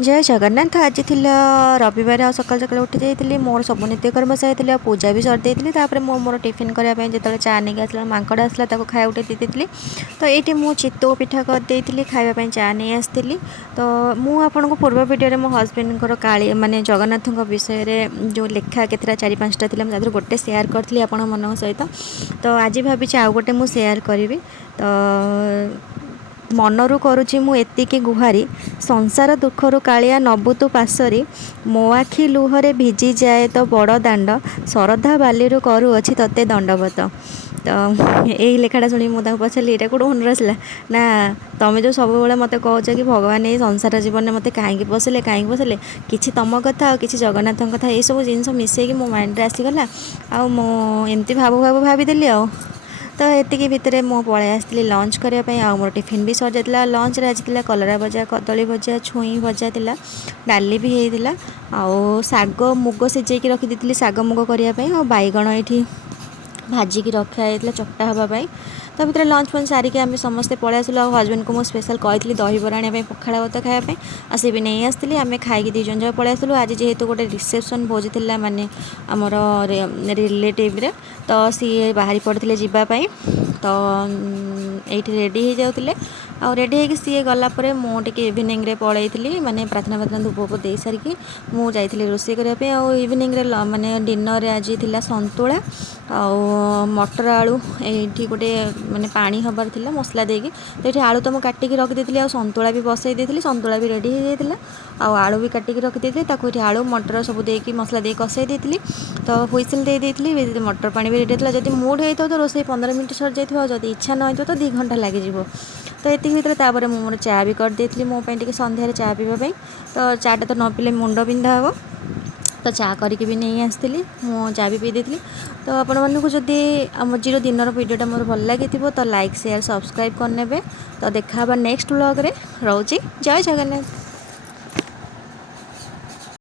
जय जगन्नाथ आज रविवार आ सकाल सकाल उठी जाइए मोर सब नित्यकर्म सही पूजा भी सरदे तापर मोर टिफिन करने जो चा नहीं आसला मांकड़ आसला खाया उठे देती तो ये मुझे चितौ पिठा करदे खावाई चा नहीं आसती तो मुझे पूर्व भिडियो मो हजबैंड काली माने जगन्नाथ विषय में जो लेखा के चार पाँचटा थी मुझे गोटे सेयार करी आपण मन सहित तो आज भावी आउ गोटे मुझे सेयार करी तो मनरू करुँची मु एतिकी गुहारी संसार दुखरु कालिया नबु तु पासरी मो आखि लुहरे भिजी जाए तो बड़ दाण्ड शरधा बालीरु करुअछि तते दंडवत। तो यही लेखाटा शुणी मुझे पचारि यहाँ कौट मन आसला ना तुम जो सब मत कौच कि भगवान ये संसार जीवन में मत कहीं पोषिले किसी तुम कथा कि जगन्नाथ कथा ये सब जिन मिसेक मो माइंड आसीगला आमती भाव भाव भावीदेली तो ये भितर मु पलि आसती लंच करने आ मोर टिफिन भी सर जाता लंच रे आज कलरा भजा कदली भजा छुई भजा था डाली भी होता आउ शाग मुग सिझे रखी शाग मुग करने और बैगण ये भाजिकी रखाई चकटा हाँपाई तो भितर लंच फंच सारिकी आम समस्ते पलि आसलु हजबैंड को मुझे स्पेशल कही दहीबर आने पखाड़ भात खायापी आसी भी नहीं आसती आम खाई दीज जाक पलि आसलु आज जेहेतु गोटे रिसेप्शन भोज था माने आमर रिलेटिव रे तो सी बाहरी पड़ते जावाई तो ये रेडी हो जाते आ रेडी होगी सी गलापर मुझे इवनिंग रे पलैली माने प्रार्थना प्रार्थना धूप दे सारिकी मुझे रोषे करने इवनिंग रे माने डिनर आज थी संतुला आउ मटर आलू ये गोटे माने पानी हबार थिला मसला देगी तो ये आलू तो मुझे काटिकी रखी आ संतुला भी बसई देती संतुला भी रेडी हो जाता आउ आलू भी काटिकी रखी ताकू आलू मटर सब देकी मसला दे कसई देती तो हुइसिल दे देती मटर पानी भी रेडी था जब मूड होता तो रोसे 15 मिनट सर जाइए जब इच्छा न हो तो 2 घंटा लगे तो ये भितर तापर मोर चा भी करदे मोपाई सन्धार चा पीवाई तो चाटा तो न पीले मुंड बिंधा हे तो चा करके भी नहीं आसती मु चा भी पी देती तो आपण मानक जदि आम जीरो दिन भिडियोटा मोर भल लगी तो लाइक शेयर सब्सक्राइब करने तो देखा नेक्स्ट व्लॉग रे रोची जय जगन्नाथ।